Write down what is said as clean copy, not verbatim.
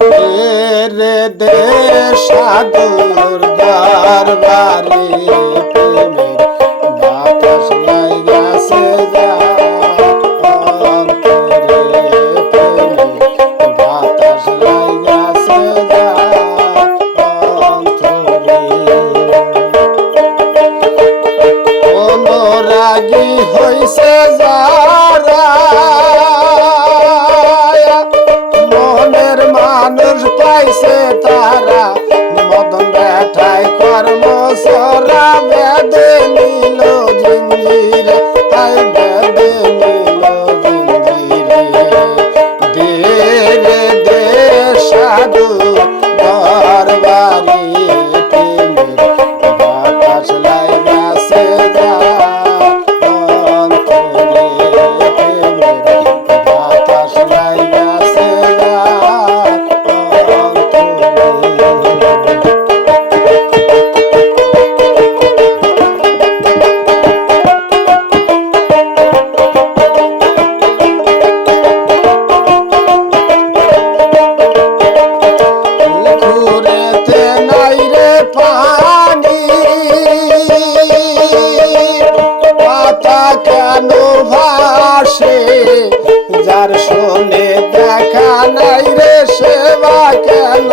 রে দে সাধুর দরবারে প্রেমের বাতাস লাইগাছে যা অন্তরে প্রেমের বাতাস লাইগাছে যা অন্তরে অনুরাগী হইছে যারা মানুষ পাইছে তারা মদন বেঠায় কর্ম সরা বেদে নিল জিঞ্জিরে তাই বেদে নিল জিঞ্জিরে দে রে দে সাধু দরবারে প্রেমের বাতাস লাইগাছে যা অন্তরে প্রেমের বাতাস লাইগাছে যা কেন ভাসে যার শোনে দেখা নাই রে সেবা কেন